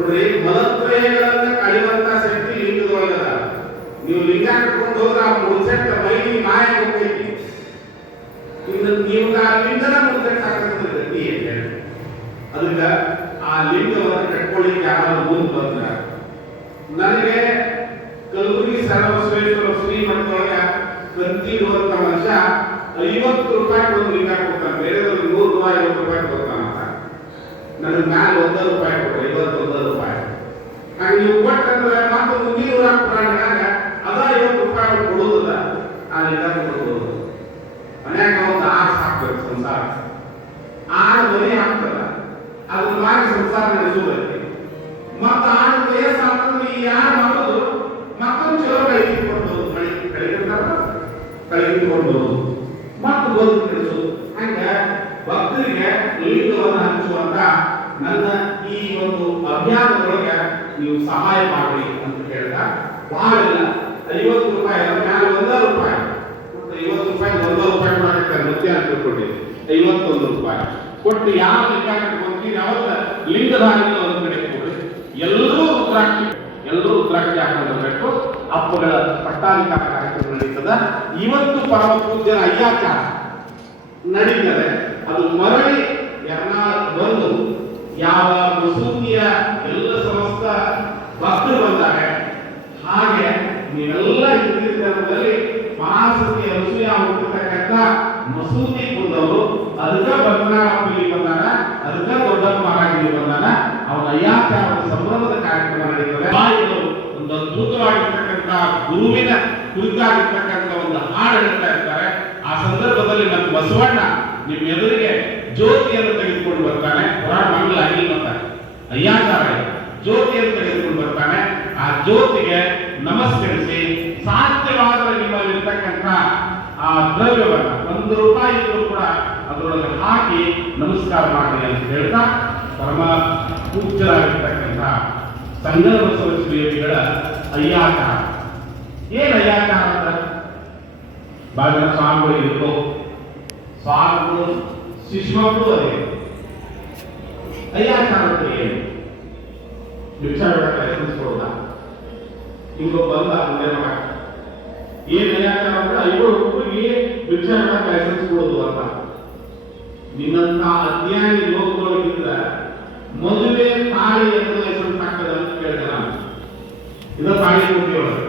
ನೋಡ್ರಿ, ಮಲತ್ರಯಗಳನ್ನ ಕಳೆಯುವಂತ ಶಕ್ತಿ ಲಿಂಗದೊಳಗದ. ನೀವು ಲಿಂಗ ಕಟ್ಕೊಂಡು ಹೋದ್ರೆ ಆ ಮುಳ್ಸೆಟ್ಟ ಮೈಲಿ ಮಾಯ ಹೋಗ್ತೈತಿ. ಇನ್ನು ನೀವು ಆ ಲಿಂಗನ ಮುಳ್ಸೆಟ್ಟ ಹಾಕೋದ್ರ ಗತಿ ಏನ್? ಅದಕ್ಕ ಆ ಲಿಂಗವನ್ನು ಕಟ್ಕೊಳ್ಳಿಕ್ಕೆ ಯಾರಾದ್ರೂ ಮುಂದೆ ಬಂದ್ರ, ನನಗೆ ಕಲಬುರಗಿ ಸರ್ವಶ್ರೇಷ್ಠರ ಶ್ರೀಮಠದೊಳಗ ಕಂತಿ ಇರುವಂತ ಮನುಷ್ಯ 50 ರೂಪಾಯಿ ಒಂದು ಲಿಂಗ ಕೊಡ್ತಾನೆ. ಬೇರೆದವ್ರಿಗೆ 100 ರೂಪಾಯಿ 50 ರೂಪಾಯಿ ಕೊಡ್ತಾನ. ನನಗೆ ಮ್ಯಾಲ 1 ರೂಪಾಯಿ ಕೊಡ್ರಿ, 51 ರೂಪಾಯಿ. ಹಾಗೆ ನೀವು ಕೊಟ್ಟಂದ್ರೆ ಮತ್ತೆ ಮುಂದಿನ ಊರಾಗ ಪುರಾಣದಾಗ ಅದ 50 ರೂಪಾಯಿ ಕೊಡುವುದಿಲ್ಲ, ಆ ಲಿಂಗ ಕೊಡುವುದು. ಮನ್ಯಾಗ ಒಂದು ಆರು ಹಾಕ್ಬೇಕು ಸಂಸಾರ, 6 ಮನೆ ಹಾಕ್ತದ, ಅದ್ರ ಮಾಡಿ ಸಂಸಾರ ನಡೆಸುವುದಕ್ಕೆ. ಮತ್ತ 6 ವಯಸ್ಸಾಗ್ತಂದ್ರೆ ಈ ಯಾರು ಮಾಡೋದು ಮತ್ತೊಂದು ಚಲೋ ಕಳಿಕೊಂಡು ಮತ್ತು ಬದುಕು ನಡೆಸೋದು. ಹಂಗ ಭಕ್ತರಿಗೆ ಲಿಂಗವನ್ನು ಹಂಚುವಂತ ನನ್ನ ಈ ಒಂದು ಅಭಿಯಾನದೊಳಗೆ ನೀವು ಸಹಾಯ ಮಾಡಿ ಅಂತ ಹೇಳಿದ. ಬಹಳ ಇಲ್ಲ, 50 ರೂಪಾಯಿ ಮ್ಯಾಲ 1 ರೂಪಾಯಿ, 50 ರೂಪಾಯಿ 1 ರೂಪಾಯಿ ಕೊಡಕ್ಕೆ ನೃತ್ಯ ಅಂತ ತಿಳ್ಕೊಂಡಿ 51 ರೂಪಾಯಿ ಕೊಟ್ಟು ಯಾವ ಲಿಂಗ ಕಟ್ಕೊಂತೀವಿ ಅವತ್ತ ಲಿಂಗಧಾರಿನ ಒಂದು ಕಡೆ ಕೊಡ್ರಿ. ಎಲ್ಲರೂ ರುದ್ರಾಕ್ಷಿ ಹಾಕೊಂಡಿರ್ಬೇಕು. ಅಪ್ಪಗಳ ಪಟ್ಟಾಧಿಕಾರ ಕಾರ್ಯಕ್ರಮ ನಡೀತದ. ಇವತ್ತು ಪರಮ ಪೂಜ್ಯರ ಅಯ್ಯಾಚಾರ ನಡೀತದೆ. ಅದು ಮರಳಿ ಬಂದು ಯಾವ ಮಸೂತಿಯ ಎಲ್ಲ ಸಮಸ್ತ ಭಕ್ತರು ಬಂದಾಗ ಹಾಗೆ ನೀವೆಲ್ಲ ಹಿಂದಿನಲ್ಲಿ ಮಹಾಸತಿ ಅನುಸೂಯ ಹುಟ್ಟಿರ್ತಕ್ಕಂಥ ಮಸೂತಿ ಬಂದವರು ಅದಕ್ಕ ಬಂಧನಾಪಲ್ಲಿ ಬಂದಾನ, ಅದಕ್ಕ ದೊಡ್ಡಪ್ಪ ಮಹಾರಾಜಿ ಬಂದಾನ. ಅವನ ಅಯ್ಯಾಚಾರದ ಸಂಭ್ರಮದ ಕಾರ್ಯಕ್ರಮ ನಡೀತದೆ. ಒಂದು ಅದ್ಭುತವಾಗಿರ್ತಕ್ಕಂಥ ಗುರುವಿನ ಕುರಿತಾಗಿರ್ತಕ್ಕಂಥ ಒಂದು ಹಾಡು ಹೇಳ್ತಾ ಇರ್ತಾರೆ. ಆ ಸಂದರ್ಭದಲ್ಲಿ ನಮ್ಮ ಬಸವಣ್ಣ ನಿಮ್ಮ ಎದುರಿಗೆ ಜ್ಯೋತಿಯನ್ನು ತೆಗೆದುಕೊಂಡು ಬರ್ತಾನೆ. ಪುರಾಣ ಮಂಗಲ ಆಗಿಲ್ಲ ಅಂತ ಅಯ್ಯಾಚಾರ ಜ್ಯೋತಿಯನ್ನು ತೆಗೆದುಕೊಂಡು ಬರ್ತಾನೆ. ಆ ಜ್ಯೋತಿಗೆ ನಮಸ್ಕರಿಸಿ ಸಾಧ್ಯವಾದರೆ ನಿಮ್ಮಲ್ಲಿರ್ತಕ್ಕಂಥ ಆ ದ್ರವ್ಯವನ್ನ 1 ರೂಪಾಯಿ ಇದ್ರೂ ಕೂಡ ಅದರೊಳಗೆ ಹಾಕಿ ನಮಸ್ಕಾರ ಮಾಡಿ ಅಂತ ಹೇಳ್ತಾ ಪರಮ ಪೂಜ್ಯರಾಗಿರ್ತಕ್ಕಂಥ ಸಂಗಮ ಬಸವ ಶ್ರೀಗಳ ಅಯ್ಯಾಚಾರ. ಏನ್ ಅಯ್ಯಾಚಾರ ಅಂತ ಬಾಳ ಸ್ವಾಮಿಗಳು ಇರ್ಬೇಕು, ಸ್ವಾಮಿಗಳು ಶಿಶುಮಕ್ಕಳು ಅದೇ ಅಯ್ಯಾಚಾರ ಅಂತ ಏನು? ಭಿಕ್ಷಾ ಲೈಸೆನ್ಸ್ ಕೊಡೋದ ಹಿಂಗ ಬಂದ ಮುಂದೆ ಮಗ ಏನ್ ಅಯ್ಯಾಚಾರ ಅಂದ್ರೆ 5 ಹುಡುಗರಿಗೆ ಭಿಕ್ಷಾ ಲೈಸೆನ್ಸ್ ಕೊಡೋದು ಅಂತ. ನಿನ್ನಂತ ಅಜ್ಞಾನಿ ಲೋಕದೊಳಗಿದ್ರೆ ಮದುವೆ ತಾಳಿ ಲೈಸೆನ್ಸ್ ಹಾಕದ ಅಂತ ಕೇಳಿದೆ ನಾನು. ಇದ ತಾಳಿ ಕೊಟ್ಟಿಯೊಳಗೆ